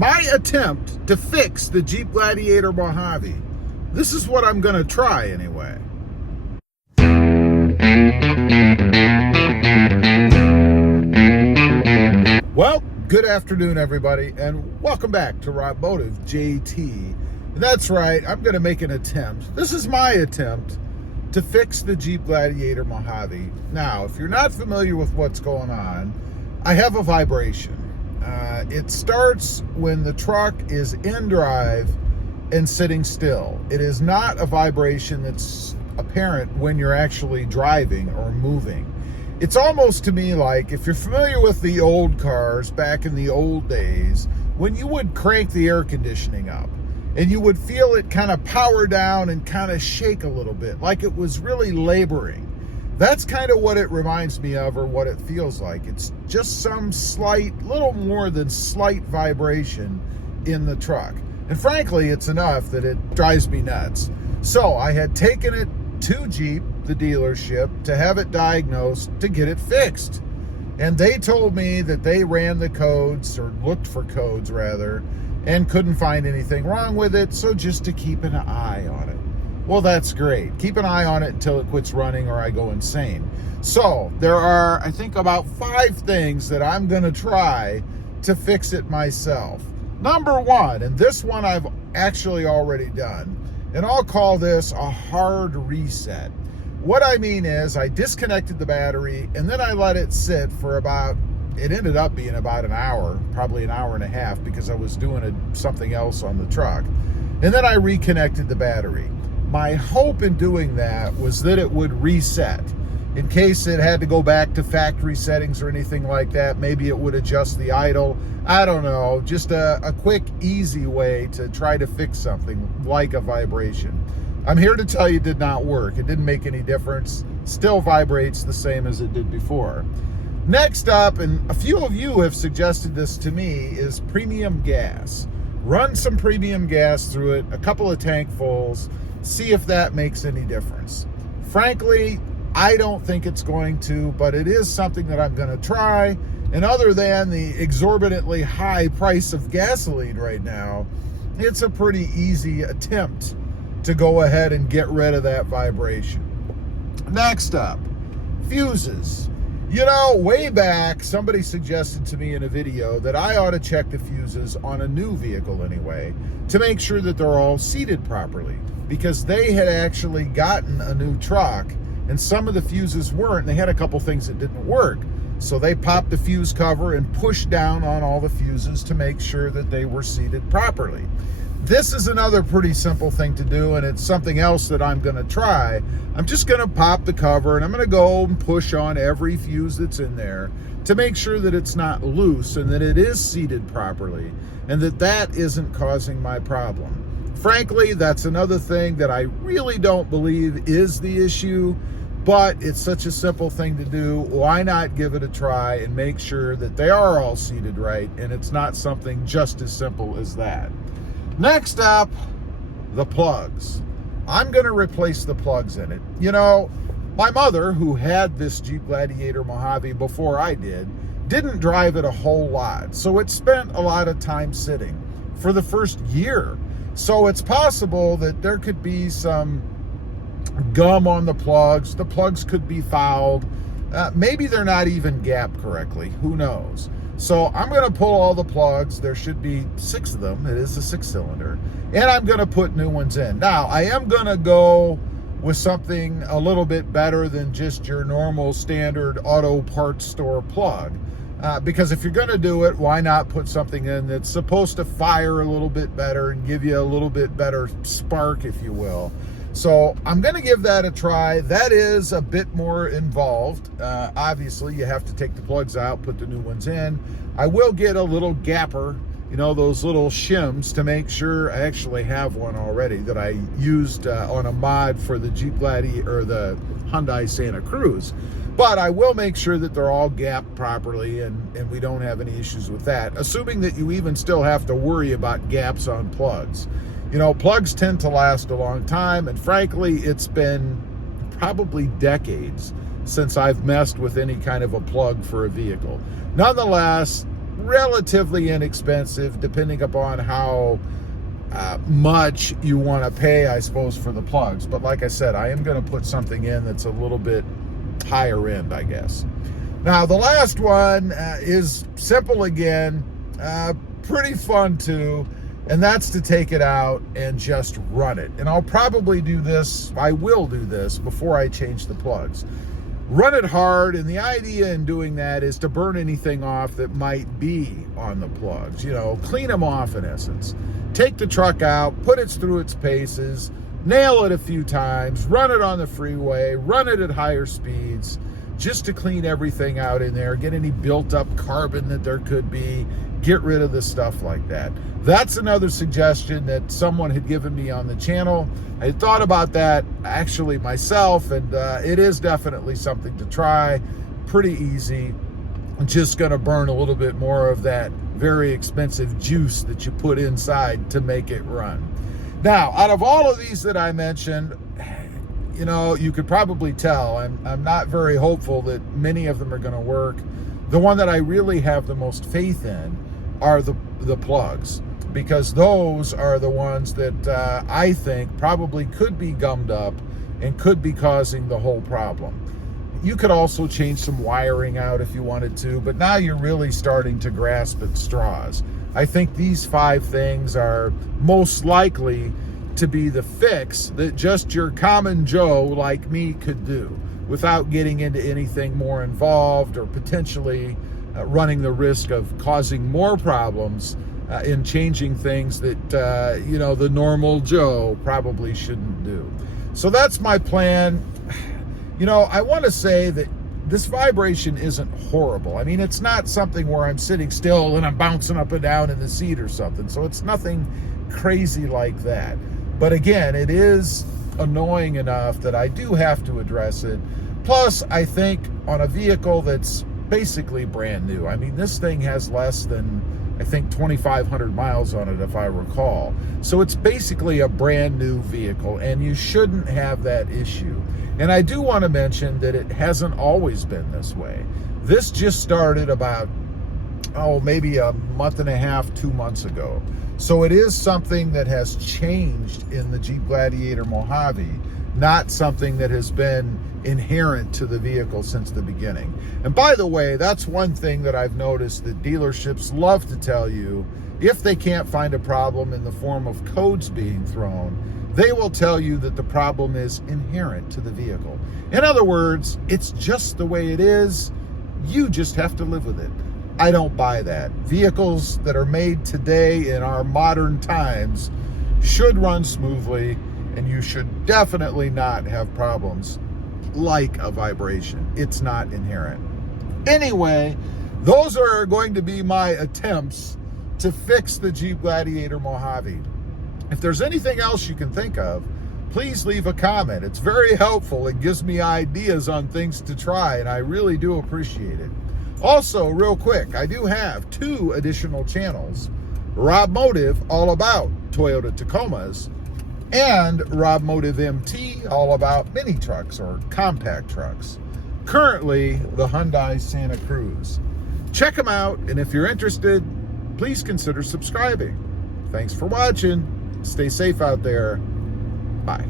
my attempt to fix the Jeep Gladiator Mojave. This is what I'm going to try anyway. Well, good afternoon, everybody, and welcome back to Automotive JT. That's right, I'm going to make an attempt. This is my attempt to fix the Jeep Gladiator Mojave. Now, if you're not familiar with what's going on, I have a vibration. It starts when the truck is in drive and sitting still. It is not a vibration that's apparent when you're actually driving or moving. It's almost to me like, if you're familiar with the old cars back in the old days, when you would crank the air conditioning up and you would feel it kind of power down and kind of shake a little bit, like it was really laboring. That's kind of what it reminds me of, or what it feels like. It's just some slight, little more than slight vibration in the truck. And frankly, it's enough that it drives me nuts. So I had taken it to Jeep, the dealership, to have it diagnosed, to get it fixed. And they told me that they ran the codes, or looked for codes rather, and couldn't find anything wrong with it, so just to keep an eye on it. Well, that's great. Keep an eye on it until it quits running or I go insane. So there are, I think, about 5 things that I'm going to try to fix it myself. Number 1, and this one I've actually already done, and I'll call this a hard reset. What I mean is, I disconnected the battery and then I let it sit for about, it ended up being about an hour, probably an hour and a half, because I was doing something else on the truck. And then I reconnected the battery. My hope in doing that was that it would reset. In case it had to go back to factory settings or anything like that, maybe it would adjust the idle. I don't know, just a quick, easy way to try to fix something like a vibration. I'm here to tell you it did not work. It didn't make any difference. Still vibrates the same as it did before. Next up, and a few of you have suggested this to me, is premium gas. Run some premium gas through it, a couple of tankfuls, see if that makes any difference. Frankly, I don't think it's going to, but it is something that I'm going to try. And other than the exorbitantly high price of gasoline right now, it's a pretty easy attempt to go ahead and get rid of that vibration. Next up, fuses. You know, way back, somebody suggested to me in a video that I ought to check the fuses on a new vehicle anyway, to make sure that they're all seated properly, because they had actually gotten a new truck and some of the fuses weren't. They had a couple things that didn't work. So they popped the fuse cover and pushed down on all the fuses to make sure that they were seated properly. This is another pretty simple thing to do, and it's something else that I'm going to try. I'm just going to pop the cover and I'm going to go and push on every fuse that's in there to make sure that it's not loose and that it is seated properly and that that isn't causing my problem. Frankly, that's another thing that I really don't believe is the issue, but it's such a simple thing to do. Why not give it a try and make sure that they are all seated right and it's not something just as simple as that. Next up, the plugs. I'm going to replace the plugs in it. You know, my mother, who had this Jeep Gladiator Mojave before I did, didn't drive it a whole lot. So it spent a lot of time sitting for the first year. So it's possible that there could be some gum on the plugs. The plugs could be fouled. Maybe they're not even gapped correctly. Who knows? So I'm going to pull all the plugs. There should be 6 of them. It is a 6-cylinder. And I'm going to put new ones in. Now, I am going to go with something a little bit better than just your normal standard auto parts store plug. Because if you're going to do it, why not put something in that's supposed to fire a little bit better and give you a little bit better spark, if you will. So I'm going to give that a try. That is a bit more involved. Obviously, you have to take the plugs out, put the new ones in. I will get a little gapper, you know, those little shims, to make sure. I actually have one already that I used on a mod for the Jeep Gladiator, or the Hyundai Santa Cruz. But I will make sure that they're all gapped properly and we don't have any issues with that, assuming that you even still have to worry about gaps on plugs. You know, plugs tend to last a long time, and frankly, it's been probably decades since I've messed with any kind of a plug for a vehicle. Nonetheless, relatively inexpensive, depending upon how much you want to pay, I suppose, for the plugs. But like I said, I am going to put something in that's a little bit higher end, I guess. Now, the last one is simple again, pretty fun too, and that's to take it out and just run it. And I'll probably do this, I will do this before I change the plugs. Run it hard, and the idea in doing that is to burn anything off that might be on the plugs. You know, clean them off in essence. Take the truck out, put it through its paces, nail it a few times, run it on the freeway, run it at higher speeds, just to clean everything out in there, get any built up carbon that there could be, get rid of the stuff like that. That's another suggestion that someone had given me on the channel. I had thought about that actually myself, and it is definitely something to try. Pretty easy. I'm just gonna burn a little bit more of that very expensive juice that you put inside to make it run. Now, out of all of these that I mentioned, you know, you could probably tell I'm not very hopeful that many of them are going to work. The one that I really have the most faith in are the plugs, because those are the ones that I think probably could be gummed up and could be causing the whole problem. You could also change some wiring out if you wanted to, but now you're really starting to grasp at straws. I think these 5 things are most likely to be the fix that just your common Joe like me could do without getting into anything more involved or potentially running the risk of causing more problems in changing things that, you know, the normal Joe probably shouldn't do. So that's my plan. You know, I want to say that this vibration isn't horrible. I mean, it's not something where I'm sitting still and I'm bouncing up and down in the seat or something. So it's nothing crazy like that. But again, it is annoying enough that I do have to address it. Plus, I think on a vehicle that's basically brand new. I mean, this thing has less than, I think, 2,500 miles on it, if I recall. So it's basically a brand new vehicle, and you shouldn't have that issue. And I do want to mention that it hasn't always been this way. This just started about, maybe a month and a half, 2 months ago. So it is something that has changed in the Jeep Gladiator Mojave, not something that has been inherent to the vehicle since the beginning. And by the way, that's one thing that I've noticed that dealerships love to tell you. If they can't find a problem in the form of codes being thrown, they will tell you that the problem is inherent to the vehicle. In other words, it's just the way it is. You just have to live with it. I don't buy that. Vehicles that are made today in our modern times should run smoothly, and you should definitely not have problems like a vibration. It's not inherent. Anyway, those are going to be my attempts to fix the Jeep Gladiator Mojave. If there's anything else you can think of, please leave a comment. It's very helpful. It gives me ideas on things to try, and I really do appreciate it. Also, real quick, I do have 2 additional channels. Rob Motive, all about Toyota Tacomas, and Rob Motive MT, all about mini trucks or compact trucks. Currently, the Hyundai Santa Cruz. Check them out, and if you're interested, please consider subscribing. Thanks for watching. Stay safe out there. Bye.